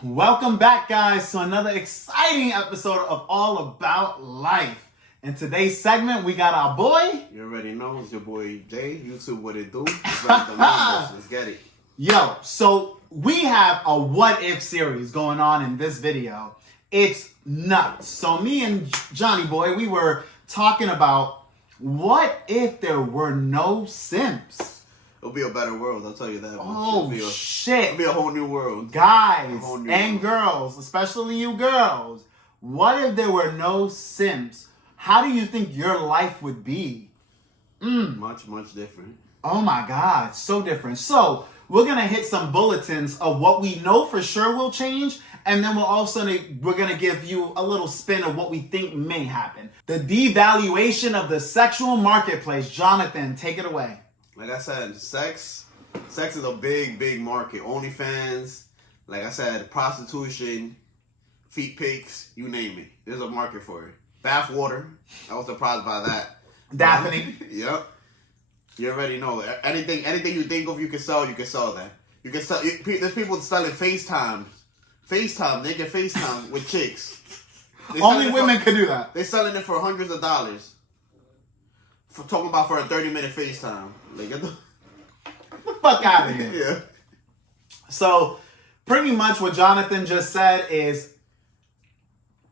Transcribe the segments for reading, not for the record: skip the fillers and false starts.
Welcome back, guys, to another exciting episode of All About Life. In today's segment, we got our boy. You already know, it's your boy Jay. YouTube, what it do? Let's get it. Yo, so we have a what if series going on in this video. It's nuts. So me and Johnny Boy, we were talking about what if there were no simps? It'll be a better world, I'll tell you that. Oh, shit. It'll be a whole new world. Guys new and world. girls, especially you girls, what if there were no simps? How do you think your life would be? Much different. Oh my God, so different. So we're going to hit some bulletins of what we know for sure will change. And then we're going to give you a little spin of what we think may happen. The devaluation of the sexual marketplace. Jonathan, take it away. Like I said, sex is a big market. OnlyFans, like I said, prostitution, feet pics, you name it. There's a market for it. Bath water, I was surprised by that. Daphne. Yep. You already know. Anything you think of, you can sell that. You can sell. There's people selling FaceTime, naked FaceTime with chicks. Only women can do that. They're selling it for hundreds of dollars. For talking about for a 30-minute FaceTime. Like, get the fuck out of here. Yeah. So, pretty much what Jonathan just said is,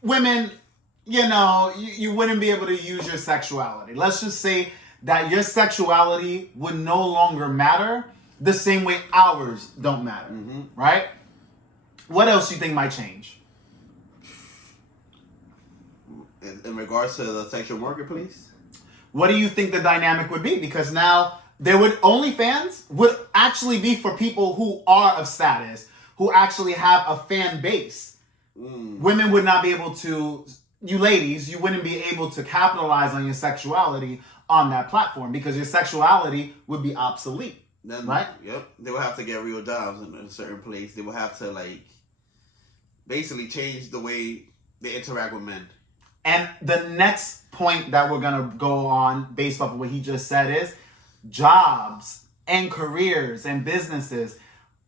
women, you wouldn't be able to use your sexuality. Let's just say that your sexuality would no longer matter the same way ours don't matter, right? What else do you think might change? In regards to the sexual marketplace? What do you think the dynamic would be? Because now OnlyFans would actually be for people who are of status, who actually have a fan base. Women would not be able to, you ladies, you wouldn't be able to capitalize on your sexuality on that platform because your sexuality would be obsolete. Then, right? Yep. They would have to get real jobs in a certain place. They would have to, basically change the way they interact with men. And the next point that we're going to go on based off of what he just said is jobs and careers and businesses.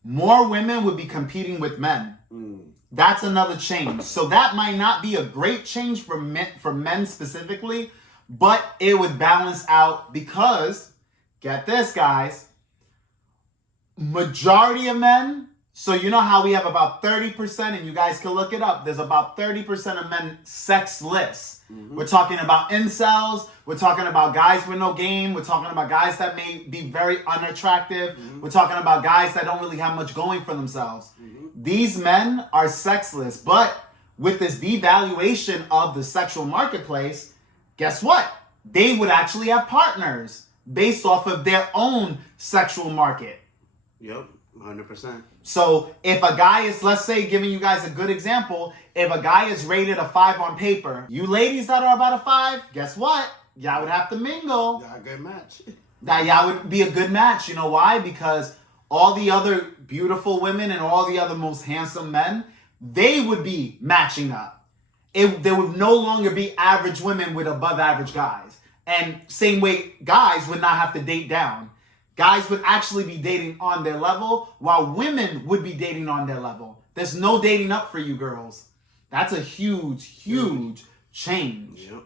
More women would be competing with men. That's another change. So that might not be a great change for men specifically, but it would balance out because, get this, guys, majority of men, so you know how we have about 30%, and you guys can look it up, there's about 30% of men sexless. We're talking about incels, we're talking about guys with no game, we're talking about guys that may be very unattractive, we're talking about guys that don't really have much going for themselves. These men are sexless, but with this devaluation of the sexual marketplace, guess what? They would actually have partners based off of their own sexual market. Yep, 100%. So if a guy is, let's say, giving you guys a good example, if a guy is rated a 5 on paper, you ladies that are about a 5, guess what? Y'all would have to mingle. Y'all a good match. That y'all would be a good match. You know why? Because all the other beautiful women and all the other most handsome men, they would be matching up. There would no longer be average women with above average guys. And same way, guys would not have to date down. Guys would actually be dating on their level, while women would be dating on their level. There's no dating up for you girls. That's a huge change. Yep.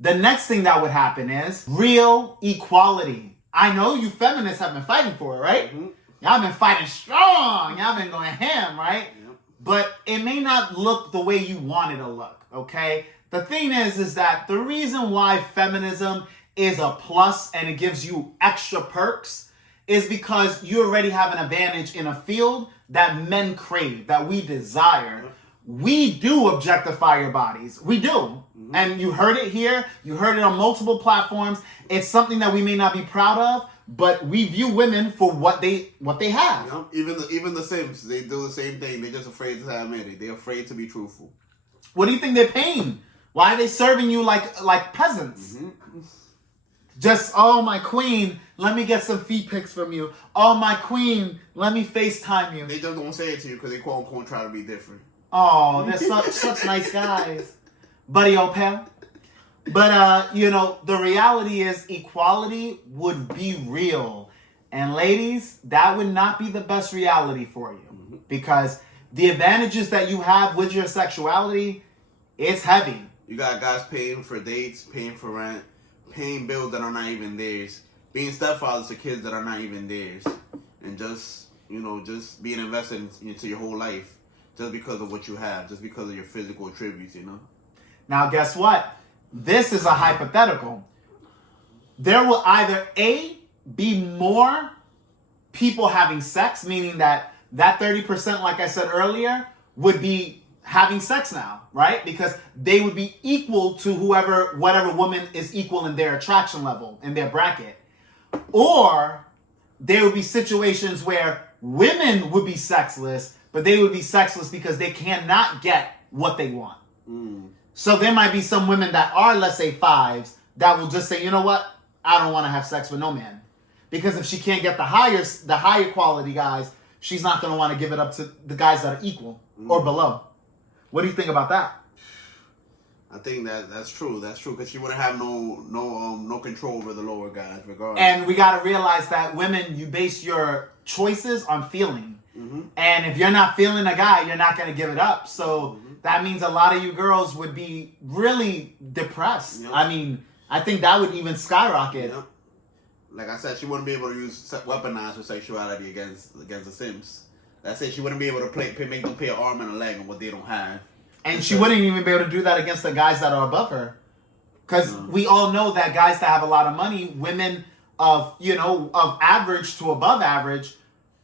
The next thing that would happen is real equality. I know you feminists have been fighting for it, right? Y'all been fighting strong. Y'all been going ham, right? Yep. But it may not look the way you want it to look, okay? The thing is that the reason why feminism is a plus and it gives you extra perks is because you already have an advantage in a field that men crave, that we desire. We do objectify your bodies. We do. And you heard it here. You heard it on multiple platforms. It's something that we may not be proud of, but we view women for what they have. Even the Simps, they do the same thing. They're just afraid to admit it. They're afraid to be truthful. What do you think they're paying? Why are they serving you like peasants? Just, oh, my queen, let me get some feet pics from you. Oh, my queen, let me FaceTime you. They just don't say it to you because they quote unquote try to be different. Oh, they're such nice guys. Buddy old pal. But, the reality is equality would be real. And ladies, that would not be the best reality for you. Because the advantages that you have with your sexuality, it's heavy. You got guys paying for dates, paying for rent, paying bills that are not even theirs, being stepfathers to kids that are not even theirs, and just, just being invested into your whole life just because of what you have, just because of your physical attributes, Now, guess what? This is a hypothetical. There will either be more people having sex, meaning that 30%, like I said earlier, would be having sex now, right? Because they would be equal to whatever woman is equal in their attraction level, in their bracket. Or there would be situations where women would be sexless, but they would be sexless because they cannot get what they want. So there might be some women that are, let's say, 5s, that will just say, you know what? I don't want to have sex with no man. Because if she can't get the higher quality guys, she's not going to want to give it up to the guys that are equal or below. What do you think about that? I think that's true. That's true, because she wouldn't have no control over the lower guys, regardless. And we got to realize that women, you base your choices on feeling. And if you're not feeling a guy, you're not going to give it up. So that means a lot of you girls would be really depressed. Yep. I mean, I think that would even skyrocket. Yep. Like I said, she wouldn't be able to weaponize her sexuality against the Simps. That's it. She wouldn't be able to make them pay an arm and a leg on what they don't have. And she wouldn't even be able to do that against the guys that are above her. Because we all know that guys that have a lot of money, women of average to above average,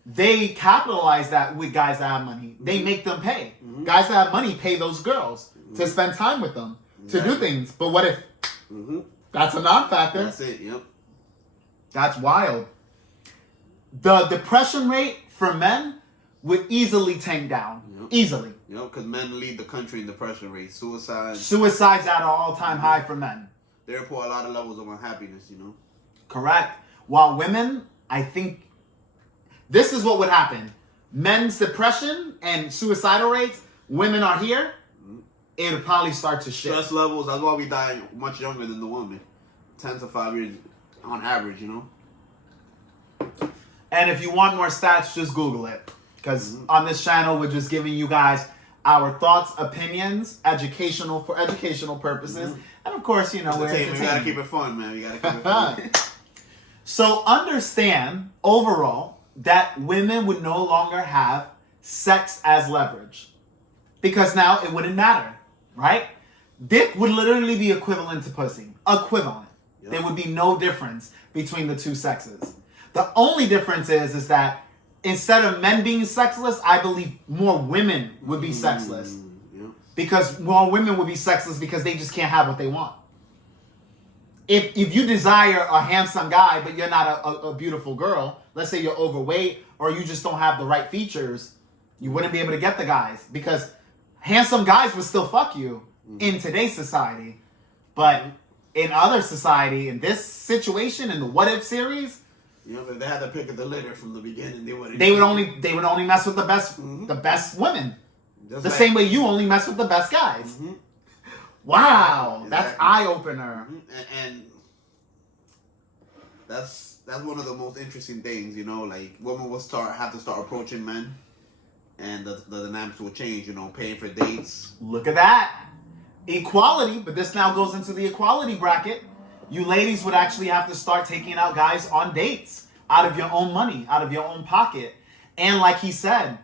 they capitalize that with guys that have money. They make them pay. Guys that have money pay those girls to spend time with them, to do things. But what if that's a non-factor? That's it, yep. That's wild. The depression rate for men would easily tank down. Yep. Easily. Because men lead the country in depression rate. Suicide's at an all-time high for men. They report a lot of levels of unhappiness, Correct. While women, I think this is what would happen. Men's depression and suicidal rates, women are here, it would probably start to shift. Stress levels, that's why we die much younger than the woman. 10 to 5 years on average, And if you want more stats, just Google it. Because on this channel, we're just giving you guys our thoughts, opinions, for educational purposes. And of course, we're entertaining. We gotta keep it fun, man. We gotta keep it fun. So understand, overall, that women would no longer have sex as leverage. Because now it wouldn't matter, right? Dick would literally be equivalent to pussy. Equivalent. Yep. There would be no difference between the two sexes. The only difference is that instead of men being sexless, I believe more women would be sexless. Yep. Because more women would be sexless because they just can't have what they want. If you desire a handsome guy, but you're not a beautiful girl, let's say you're overweight or you just don't have the right features, you wouldn't be able to get the guys. Because handsome guys would still fuck you in today's society. But in other society, in this situation, in the What If series, if they had to pick at the litter from the beginning, they would only mess with the best women. Just the same way you only mess with the best guys. Wow, exactly. That's eye-opener. And that's one of the most interesting things, like women will have to start approaching men, and the dynamics will change, paying for dates. Look at that. Equality, but this now goes into the equality bracket. You ladies would actually have to start taking out guys on dates out of your own money, out of your own pocket. And like he said,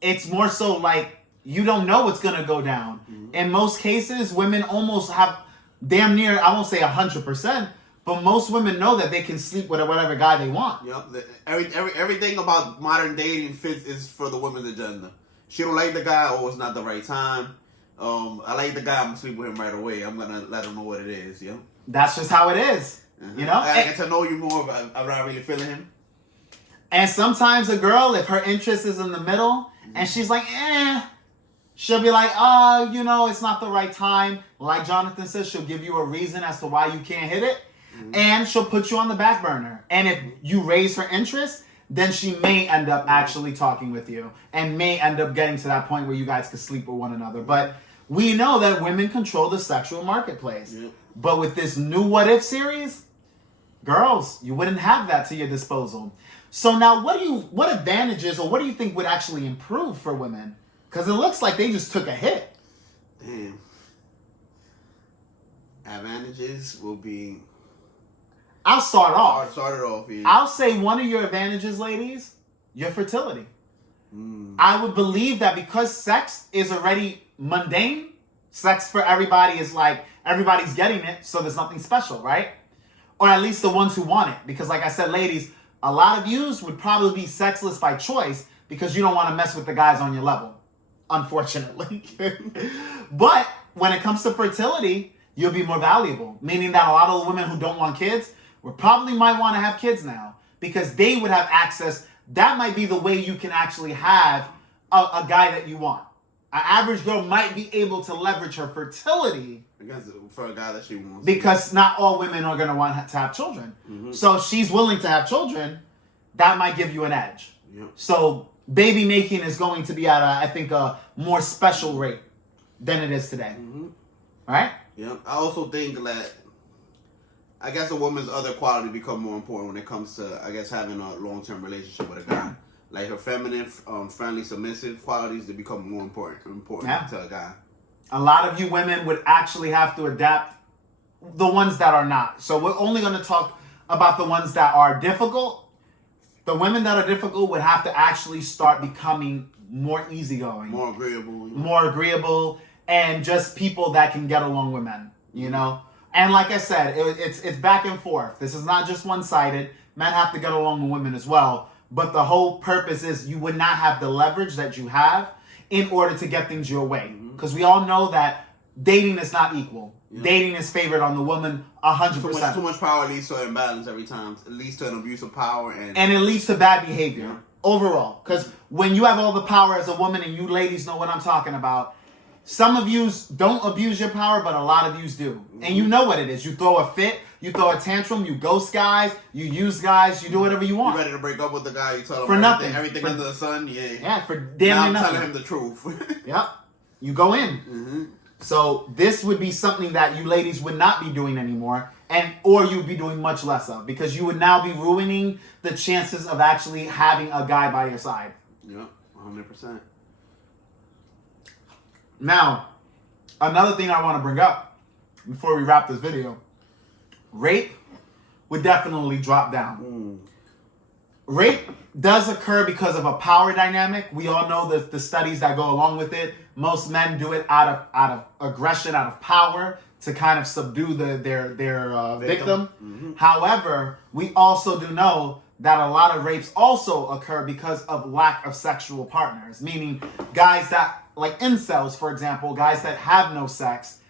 it's more so like you don't know what's going to go down. In most cases, women almost have damn near, I won't say 100%, but most women know that they can sleep with whatever guy they want. Yep. Everything about modern dating is for the women's agenda. She don't like the guy, it's not the right time. I like the guy, I'm going to sleep with him right away. I'm going to let him know what it is, That's just how it is, I get to know you more, but I'm not really feeling him. And sometimes a girl, if her interest is in the middle, and she's like, she'll be like, it's not the right time. Like Jonathan says, she'll give you a reason as to why you can't hit it, and she'll put you on the back burner. And if you raise her interest, then she may end up actually talking with you, and may end up getting to that point where you guys could sleep with one another. But we know that women control the sexual marketplace. Yep. But with this new What If series, girls, you wouldn't have that to your disposal. So now what advantages or what do you think would actually improve for women Because it looks like they just took a hit. Damn. Advantages will be... I'll start off. Start it off, yeah. I'll say one of your advantages, ladies, your fertility. I would believe that because sex is already mundane, sex for everybody is like, everybody's getting it, so there's nothing special, right? Or at least the ones who want it. Because like I said, ladies, a lot of yous would probably be sexless by choice because you don't want to mess with the guys on your level, unfortunately. But when it comes to fertility, you'll be more valuable. Meaning that a lot of the women who don't want kids would probably might want to have kids now because they would have access. That might be the way you can actually have a guy that you want. An average girl might be able to leverage her fertility for a guy that she wants. Because not all women are going to want to have children. So if she's willing to have children, that might give you an edge. Yep. So baby making is going to be at, I think, a more special rate than it is today. Right? Yeah. I also think that, I guess a woman's other quality become more important when it comes to, I guess, having a long-term relationship with a guy. Like her feminine, friendly, submissive qualities, they become more important to a guy. A lot of you women would actually have to adapt the ones that are not. So we're only going to talk about the ones that are difficult. The women that are difficult would have to actually start becoming more easygoing. More agreeable. More agreeable, and just people that can get along with men, you know? And like I said, it's back and forth. This is not just one-sided. Men have to get along with women as well. But the whole purpose is you would not have the leverage that you have in order to get things your way. Because we all know that dating is not equal. Yeah. Dating is favored on the woman 100%. Too much power leads to an imbalance every time. It leads to an abuse of power. And it leads to bad behavior overall. Because when you have all the power as a woman, and you ladies know what I'm talking about, some of yous don't abuse your power, but a lot of yous do. And you know what it is. You throw a fit, you throw a tantrum, you ghost guys, you use guys, you do whatever you want. You ready to break up with the guy, you tell him for nothing. Everything under the sun, yeah. Yeah, for damn now I'm nothing. telling him the truth. Yep. You go in. So this would be something that you ladies would not be doing anymore, or you'd be doing much less of, because you would now be ruining the chances of actually having a guy by your side. Yep, 100%. Now, another thing I want to bring up before we wrap this video, rape would definitely drop down. Rape does occur because of a power dynamic. We all know the studies that go along with it. Most men do it out of aggression, out of power, to kind of subdue their victim. However, we also do know that a lot of rapes also occur because of lack of sexual partners, meaning guys that, like incels, for example, guys that have no sex,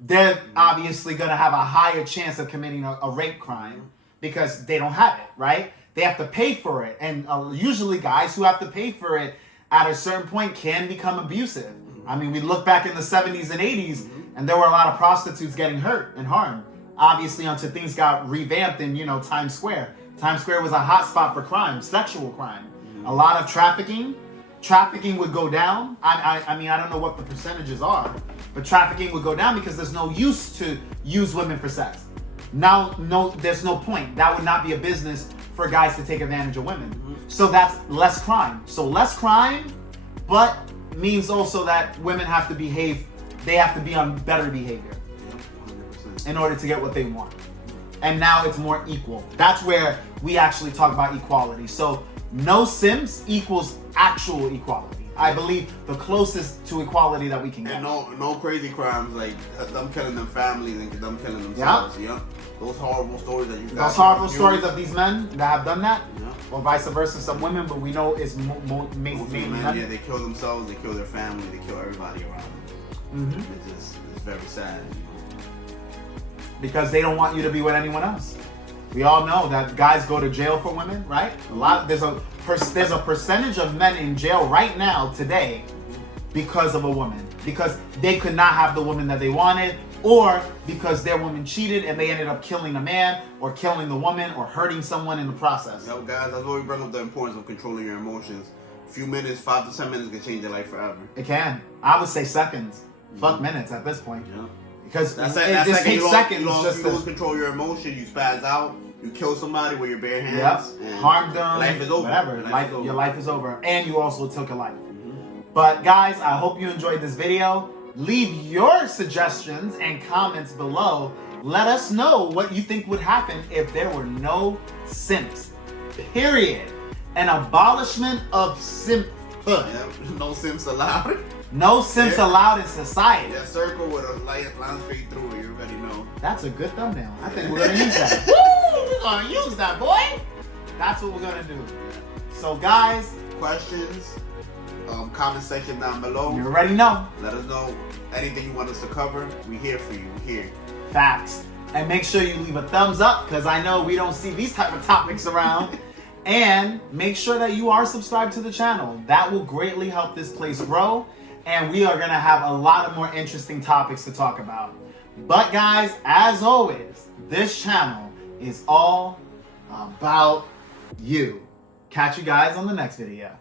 they're obviously going to have a higher chance of committing a rape crime because they don't have it, right? They have to pay for it. And usually guys who have to pay for it at a certain point can become abusive. I mean, we look back in the 70s and 80s, and there were a lot of prostitutes getting hurt and harmed. Obviously, until things got revamped in, Times Square. Times Square was a hot spot for crime, sexual crime. A lot of trafficking. Trafficking would go down. I mean, I don't know what the percentages are, but trafficking would go down because there's no use to use women for sex. Now, there's no point. That would not be a business for guys to take advantage of women. So that's less crime. So less crime, but means also that women have to behave. They have to be on better behavior in order to get what they want. And now it's more equal. That's where we actually talk about equality. So no simps equals actual equality. I believe the closest to equality that we can get. And no crazy crimes like them killing their families and them killing themselves. Yeah. Those horrible stories that you got. Those horrible stories of these men that have done that. Yeah. Or vice versa, some women, but we know it's mainly men. Yeah, they kill themselves, they kill their family, they kill everybody around them. It's very sad. Because they don't want you to be with anyone else. We all know that guys go to jail for women, right? There's a percentage of men in jail right now today because of a woman, because they could not have the woman that they wanted, or because their woman cheated and they ended up killing a man or killing the woman or hurting someone in the process. Yo, guys, that's why we bring up the importance of controlling your emotions. A few minutes, 5 to 10 minutes can change your life forever. It can. I would say seconds. Fuck minutes at this point. Yeah. Because it just takes seconds. You lose control of your emotion, you spaz out, you kill somebody with your bare hands. Yep. Harm them. Life is over. Whatever. Your life is over. And you also took a life. But guys, I hope you enjoyed this video. Leave your suggestions and comments below. Let us know what you think would happen if there were no simps. Period. An abolishment of simphood. Yep. No simps allowed. No simps allowed in society. Yeah, circle with a line straight through it. You already know. That's a good thumbnail. I think we're gonna use that. Woo! We're gonna use that, boy. That's what we're gonna do. So guys, Questions, comment section down below. you already know. Let us know anything you want us to cover. We here for you. We here. Facts. And make sure you leave a thumbs up, because I know we don't see these type of topics around. And make sure that you are subscribed to the channel. That will greatly help this place grow. And we are going to have a lot of more interesting topics to talk about. But guys, as always, this channel is all about you. Catch you guys on the next video.